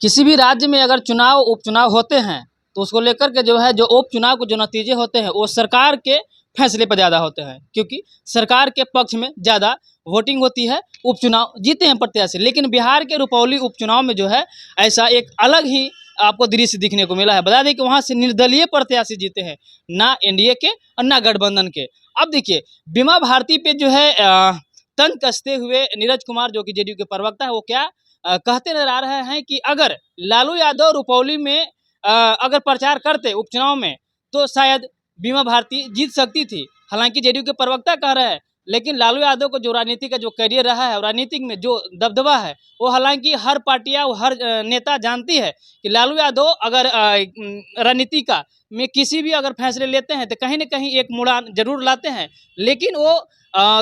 किसी भी राज्य में अगर चुनाव उपचुनाव होते हैं तो उसको लेकर के जो है जो उपचुनाव के जो नतीजे होते हैं वो सरकार के फैसले पर ज़्यादा होते हैं, क्योंकि सरकार के पक्ष में ज़्यादा वोटिंग होती है, उपचुनाव जीते हैं प्रत्याशी। लेकिन बिहार के रुपौली उपचुनाव में जो है ऐसा एक अलग ही आपको दृश्य दिखने को मिला है। बता दें कि वहाँ से निर्दलीय प्रत्याशी जीते हैं, ना एनडीए के और ना गठबंधन के। अब देखिए बीमा भारती पे जो है तंज कसते हुए नीरज कुमार जो कि जेडीयू के प्रवक्ता है वो क्या कहते नजर आ रहे हैं कि अगर लालू यादव रुपौली में अगर प्रचार करते उपचुनाव में तो शायद बीमा भारती जीत सकती थी। हालांकि जेडीयू के प्रवक्ता कह रहे हैं, लेकिन लालू यादव को जो राजनीति का जो करियर रहा है, राजनीतिक में जो दबदबा है, वो हालांकि हर पार्टियां हर नेता जानती है कि लालू यादव अगर राजनीति का में किसी भी अगर फैसले लेते हैं तो कहीं ना कहीं एक मुड़ान जरूर लाते हैं। लेकिन वो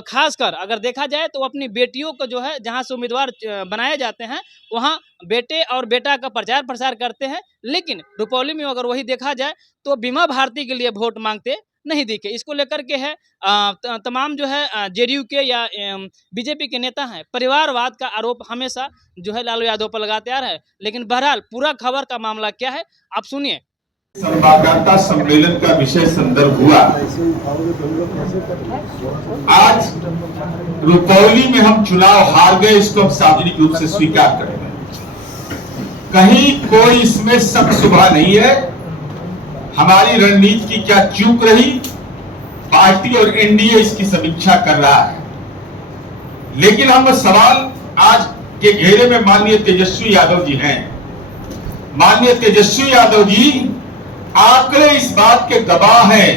खासकर अगर देखा जाए तो अपनी बेटियों को जो है जहां से उम्मीदवार बनाए जाते हैं वहां बेटे और बेटा का प्रचार प्रसार करते हैं। लेकिन रुपौली में अगर वही देखा जाए तो बीमा भारती के लिए वोट मांगते नहीं दिखे। इसको लेकर के है तमाम जो है जेडीयू के या बीजेपी के नेता हैं परिवारवाद का आरोप हमेशा जो है लालू यादव पर लगाते आ रहे हैं। लेकिन बहरहाल पूरा खबर का मामला क्या है आप सुनिए। संवाददाता सम्मेलन का विषय संदर्भ हुआ। आज रुपौली में हम चुनाव हार गए, इसको हम सार्वजनिक रूप से स्वीकार करेंगे। कहीं कोई इसमें शक शुबा नहीं है। हमारी रणनीति की क्या चूक रही, पार्टी और एनडीए इसकी समीक्षा कर रहा है। लेकिन हम सवाल आज के घेरे में माननीय तेजस्वी यादव जी हैं। माननीय तेजस्वी यादव जी आंकड़े इस बात के गवाह हैं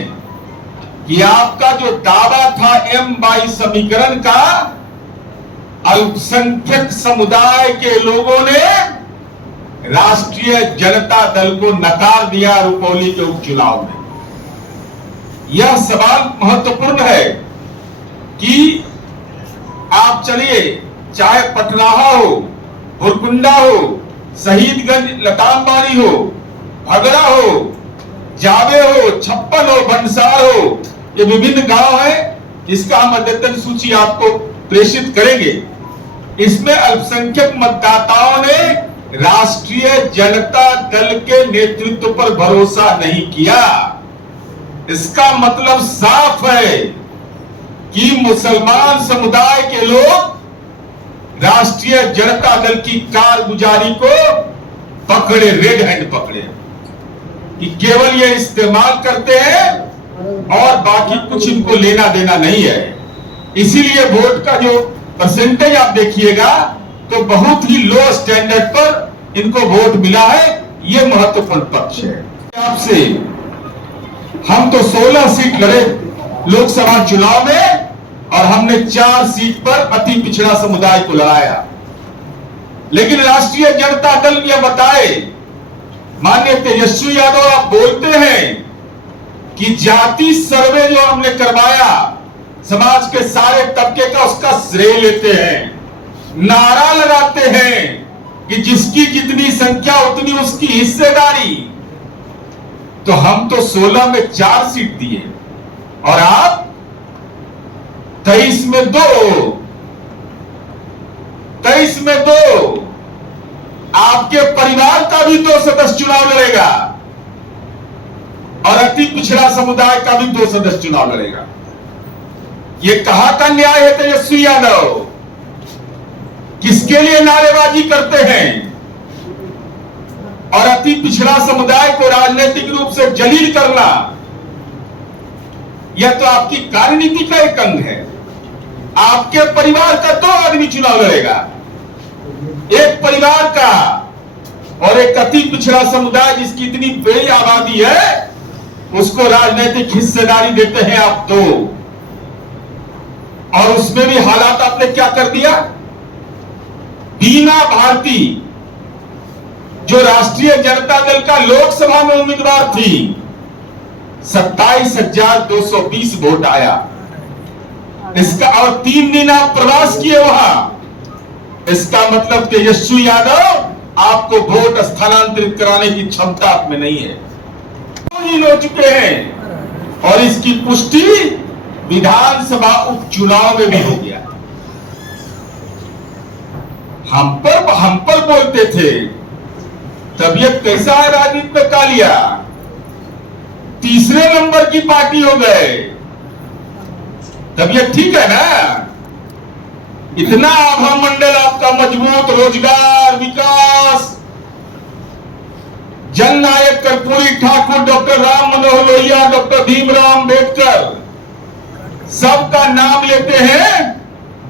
कि आपका जो दावा था M22 समीकरण का, अल्पसंख्यक समुदाय के लोगों ने राष्ट्रीय जनता दल को नकार दिया रुपौली के उपचुनाव में। यह सवाल महत्वपूर्ण है कि आप चलिए, चाहे पटनाहा हो, बुरकुंडा हो, शहीदगंज लतामबाड़ी हो, भगड़ा हो, जावे हो, छप्पन हो, बंसार हो, ये विभिन्न गांव हैं जिसका हम अद्यतन सूची आपको प्रेषित करेंगे। इसमें अल्पसंख्यक मतदाताओं ने राष्ट्रीय जनता दल के नेतृत्व पर भरोसा नहीं किया। इसका मतलब साफ है कि मुसलमान समुदाय के लोग राष्ट्रीय जनता दल की कारगुजारी को पकड़े, रेड हैंड पकड़े, कि केवल ये इस्तेमाल करते हैं और बाकी कुछ इनको लेना देना नहीं है। इसीलिए वोट का जो परसेंटेज आप देखिएगा तो बहुत ही लो स्टैंडर्ड पर इनको वोट मिला है। ये महत्वपूर्ण पक्ष है। आपसे हम तो 16 सीट लड़े लोकसभा चुनाव में और हमने 4 सीट पर अति पिछड़ा समुदाय को लड़ाया। लेकिन राष्ट्रीय जनता दल यह बताए, माननीय तेजस्वी यादव आप बोलते हैं कि जाति सर्वे जो हमने करवाया समाज के सारे तबके का, उसका श्रेय लेते हैं, नारा लगाते हैं कि जिसकी जितनी संख्या उतनी उसकी हिस्सेदारी। तो हम तो 16 में 4 सीट दिए और आप 23 में 2, 23 में 2। आपके परिवार का भी 2 सदस्य चुनाव लड़ेगा और अति पिछड़ा समुदाय का भी 2 सदस्य चुनाव लड़ेगा। यह कहां का न्याय है तेजस्वी यादव? किसके लिए नारेबाजी करते हैं? और अति पिछड़ा समुदाय को राजनीतिक रूप से जलील करना, यह तो आपकी कार्यनीति का एक अंग है। आपके परिवार का 2 आदमी चुनाव लड़ेगा, एक परिवार का और एक अति पिछड़ा समुदाय जिसकी इतनी बड़ी आबादी है, उसको राजनीतिक हिस्सेदारी देते हैं आप 2। और उसमें भी हालात आपने क्या कर दिया। बीमा भारती जो राष्ट्रीय जनता दल का लोकसभा में उम्मीदवार थी, 27,220 वोट आया इसका, और 3 दिन आप प्रवास किए वहां। इसका मतलब तेजस्वी यादव आपको वोट स्थानांतरित कराने की क्षमता आप में नहीं है। हो चुके हैं और इसकी पुष्टि विधानसभा उपचुनाव में भी हो गया। हम पर बोलते थे तबीयत कैसा है राजनीति में कालिया? तीसरे नंबर की पार्टी हो गए। तबीयत ठीक है ना? इतना आभा मंडल आपका मजबूत, रोजगार, विकास, जननायक कर्पूरी ठाकुर, डॉक्टर राम मनोहर लोहिया, डॉक्टर भीमराव अम्बेडकर सबका नाम लेते हैं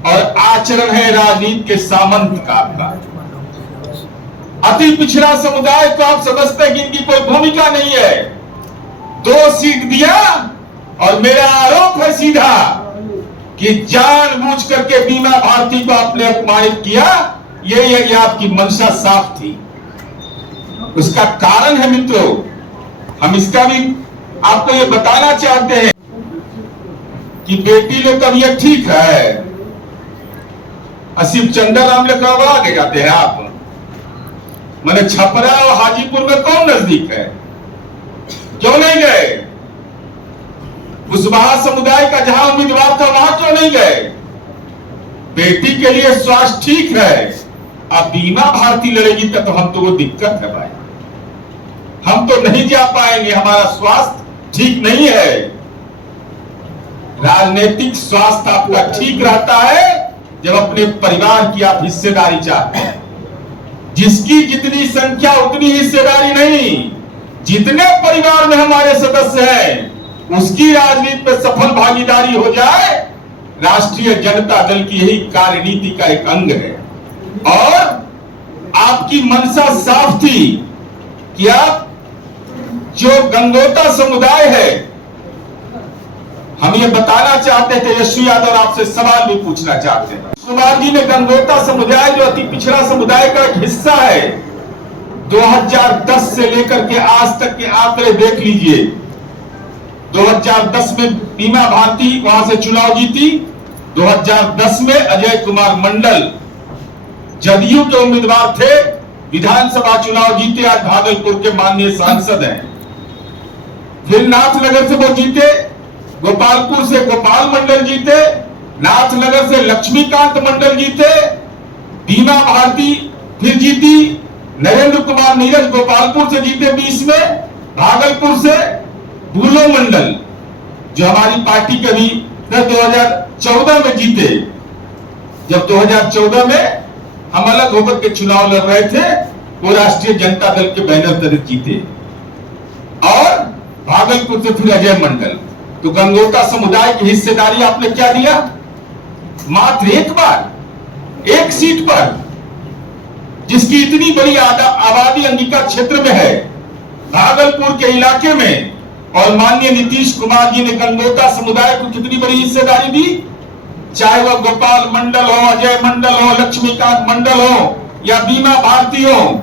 और आचरण है राजनीति के सामंत का आपका। अति पिछड़ा समुदाय को आप समझते हैं कि इनकी कोई भूमिका नहीं है। 2 सीट दिया और मेरा आरोप है सीधा कि जानबूझ करके बीमा भारती को आपने अपमानित किया। ये आपकी मंशा साफ थी। उसका कारण है मित्रों, हम इसका भी आपको ये बताना चाहते हैं कि बेटी लोग का ये ठीक है। असीम चंद्रराम लेकर आगे जाते हैं आप। मैंने छपरा और हाजीपुर में कौन नजदीक है? क्यों नहीं गए? कुशवाहा समुदाय का जहां उम्मीदवार था वहां क्यों नहीं गए? बेटी के लिए स्वास्थ्य ठीक है, अब बीमा भारती लड़ेगी तो हमको वो दिक्कत है भाई। हम तो नहीं जा पाएंगे, हमारा स्वास्थ्य ठीक नहीं है। राजनीतिक स्वास्थ्य आपका ठीक रहता है जब अपने परिवार की आप हिस्सेदारी चाहते हैं। जिसकी जितनी संख्या उतनी हिस्सेदारी नहीं। जितने परिवार में हमारे सदस्य हैं उसकी राजनीति में सफल भागीदारी हो जाए, राष्ट्रीय जनता दल की यही कार्यनीति का एक अंग है। और आपकी मंशा साफ थी कि आप जो गंगोता समुदाय है, हम ये बताना चाहते थे, यशु यादव आपसे सवाल भी पूछना चाहते हैं। कुमार जी ने गंगोता समुदाय जो अति पिछड़ा समुदाय का एक हिस्सा है, 2010 से लेकर के आज तक के आंकड़े देख लीजिए। 2010 में बीमा भारती वहां से चुनाव जीती। 2010 में अजय कुमार मंडल जदयू के उम्मीदवार थे, विधानसभा चुनाव जीते, आज भागलपुर के माननीय सांसद हैं। फिर नाथनगर से वो जीते, गोपालपुर से गोपाल मंडल जीते, नाथनगर से लक्ष्मीकांत मंडल जीते, बीमा भारती फिर जीती, नरेंद्र कुमार नीरज गोपालपुर से जीते 20 में, भागलपुर से बुलो मंडल जो हमारी पार्टी के भी 2014 में जीते। जब 2014 में हम अलग होकर के चुनाव लड़ रहे थे, वो राष्ट्रीय जनता दल के बैनर तहत जीते। और भागलपुर से फिर अजय मंडल। तो गंगोता समुदाय की हिस्सेदारी आपने क्या दिया? मात्र एक बार, एक सीट पर, जिसकी इतनी बड़ी आबादी अंगिका क्षेत्र में है, भागलपुर के इलाके में। और माननीय नीतीश कुमार जी ने गंगोता समुदाय को कितनी बड़ी हिस्सेदारी दी? चाहे वह गोपाल मंडल हो, अजय मंडल हो, लक्ष्मीकांत मंडल हो या बीमा भारती हो,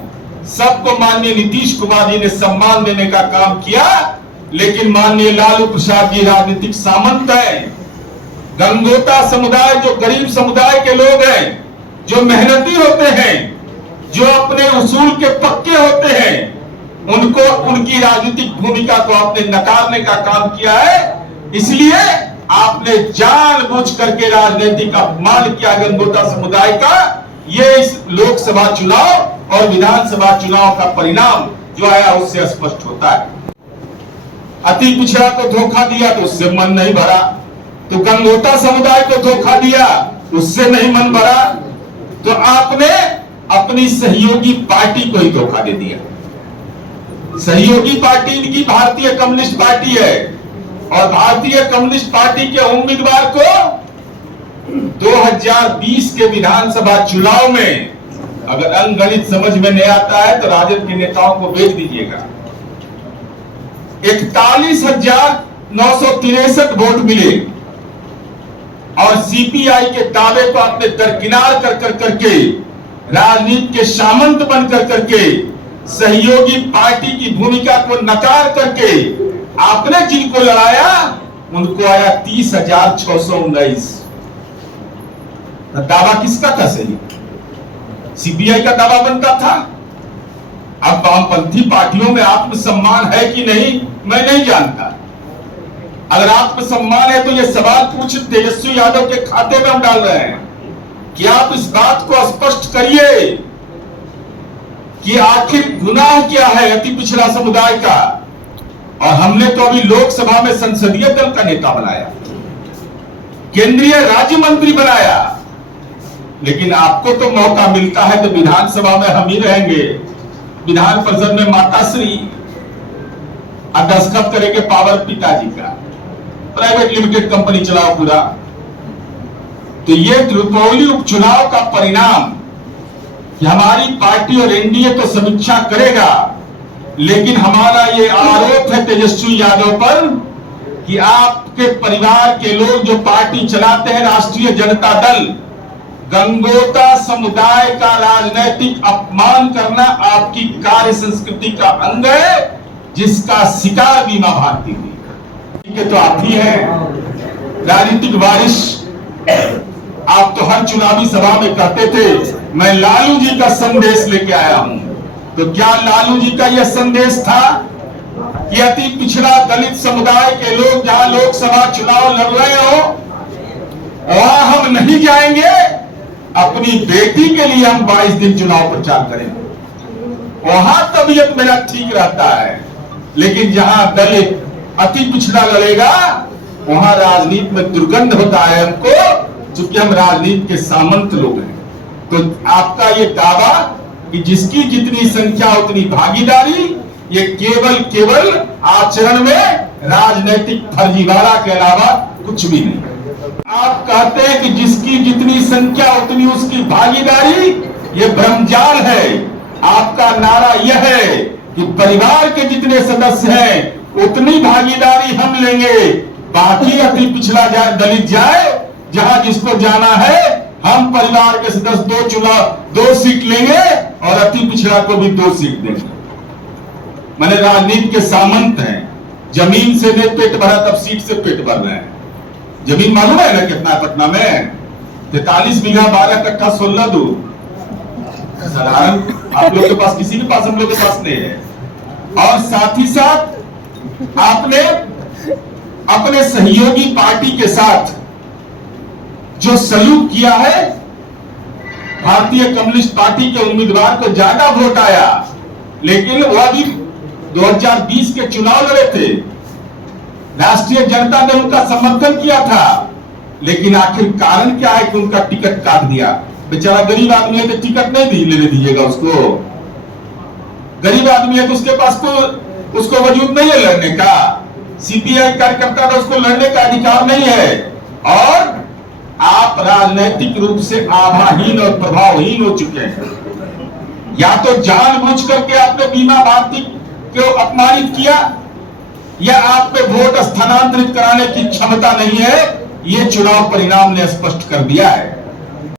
सबको माननीय नीतीश कुमार जी ने सम्मान देने का काम किया। लेकिन माननीय लालू प्रसाद जी राजनीतिक सामंत हैं। गंगोता समुदाय जो गरीब समुदाय के लोग हैं, जो मेहनती होते हैं, जो अपने उसूल के पक्के होते हैं, उनको उनकी राजनीतिक भूमिका को आपने नकारने का काम किया है। इसलिए आपने जानबूझ करके राजनीतिक अपमान किया गंगोता समुदाय का। ये इस लोकसभा चुनाव और विधानसभा चुनाव का परिणाम जो आया उससे स्पष्ट होता है। अति पिछड़ा को धोखा दिया तो उससे मन नहीं भरा, तो गंगोता समुदाय को धोखा दिया उससे नहीं मन भरा, तो आपने अपनी सहयोगी पार्टी को ही धोखा दे दिया। सहयोगी पार्टी इनकी भारतीय कम्युनिस्ट पार्टी है और भारतीय कम्युनिस्ट पार्टी के उम्मीदवार को 2020 के विधानसभा चुनाव में, अगर अंकगणित समझ में नहीं आता है तो राजद के नेताओं को भेज दीजिएगा, 41,963 वोट मिले। और सीपीआई के दावे को आपने दरकिनार कर करके, राजनीति के सामंत बन करके, सहयोगी पार्टी की भूमिका को नकार करके आपने जिनको लड़ाया उनको आया 30,619। दावा किसका था? सही सीपीआई का दावा बनता था। अब वामपंथी पार्टियों में आत्मसम्मान है कि नहीं मैं नहीं जानता। अगर आत्मसम्मान है तो ये सवाल पूछ तेजस्वी यादव के खाते में हम डाल रहे हैं कि आप इस बात को स्पष्ट करिए कि आखिर गुनाह क्या है अति पिछड़ा समुदाय का। और हमने तो अभी लोकसभा में संसदीय दल का नेता बनाया, केंद्रीय राज्य मंत्री बनाया, लेकिन आपको तो मौका मिलता है तो विधानसभा में हम ही रहेंगे, विधान परिषद में माताश्री दस्तखत करेंगे पावर पिताजी का, प्राइवेट लिमिटेड कंपनी चलाओ पूरा। तो ये रुपौली उपचुनाव का परिणाम कि हमारी पार्टी और एनडीए तो समीक्षा करेगा, लेकिन हमारा ये आरोप है तेजस्वी यादव पर कि आपके परिवार के लोग जो पार्टी चलाते हैं राष्ट्रीय जनता दल, गंगोता समुदाय का राजनीतिक अपमान करना आपकी कार्य संस्कृति का अंग है, जिसका शिकार बीमा भारती हुई। तो आप ही हैं राजनीतिक वारिस। आप तो हर चुनावी सभा में कहते थे मैं लालू जी का संदेश लेके आया हूं। तो क्या लालू जी का यह संदेश था कि अति पिछड़ा दलित समुदाय के लोग जहां लोकसभा चुनाव लड़ रहे हो वहां हम नहीं जाएंगे, अपनी बेटी के लिए हम 22 दिन चुनाव प्रचार करेंगे, वहां तबीयत मेरा ठीक रहता है। लेकिन जहां दलित अति पिछड़ा लड़ेगा वहां राजनीति में दुर्गंध होता है हमको, चूंकि हम राजनीति के सामंत लोग हैं। तो आपका ये दावा कि जिसकी जितनी संख्या उतनी भागीदारी, ये केवल आचरण में राजनीतिक फर्जीवाड़ा के अलावा कुछ भी नहीं। आप कहते हैं कि जिसकी जितनी संख्या उतनी उसकी भागीदारी, ये भ्रमजाल है। आपका नारा यह है कि परिवार के जितने सदस्य हैं उतनी भागीदारी हम लेंगे, बाकी अति पिछड़ा जाए दलित जाए जहां जिसको जाना है, हम परिवार के सदस्य 2 सीट लेंगे और अति पिछड़ा को भी 2 सीट देंगे। मैंने राजनीति के सामंत हैं, जमीन से नहीं पेट भरा तब सीट से पेट भर रहे हैं। जमीन मालूम है ना कितना पटना में? 43 बीघा 12 कट्ठा 16 दूर। साधारण आप लोग के पास, किसी के पास, हम लोग के पास नहीं है। और साथ ही साथ आपने अपने सहयोगी पार्टी के साथ जो सलूक किया है, भारतीय कम्युनिस्ट पार्टी के उम्मीदवार को ज्यादा वोट आया, लेकिन वह भी 2020 के चुनाव लड़े थे, राष्ट्रीय जनता दल उनका समर्थन किया था, लेकिन आखिर कारण क्या है कि उनका टिकट काट दिया। बेचारा गरीब आदमी है तो टिकट नहीं लेने दीजिएगा उसको। गरीब आदमी है तो उसके पास उसको वजूद नहीं है लड़ने का। सीपीआई कार्यकर्ता था, उसको लड़ने का अधिकार नहीं है। और आप राजनीतिक रूप से आभाहीन और प्रभावहीन हो चुके हैं। या तो जानबूझ करके आपने बीमा भारती को अपमानित किया, या आप पे वोट स्थानांतरित कराने की क्षमता नहीं है। ये चुनाव परिणाम ने स्पष्ट कर दिया है।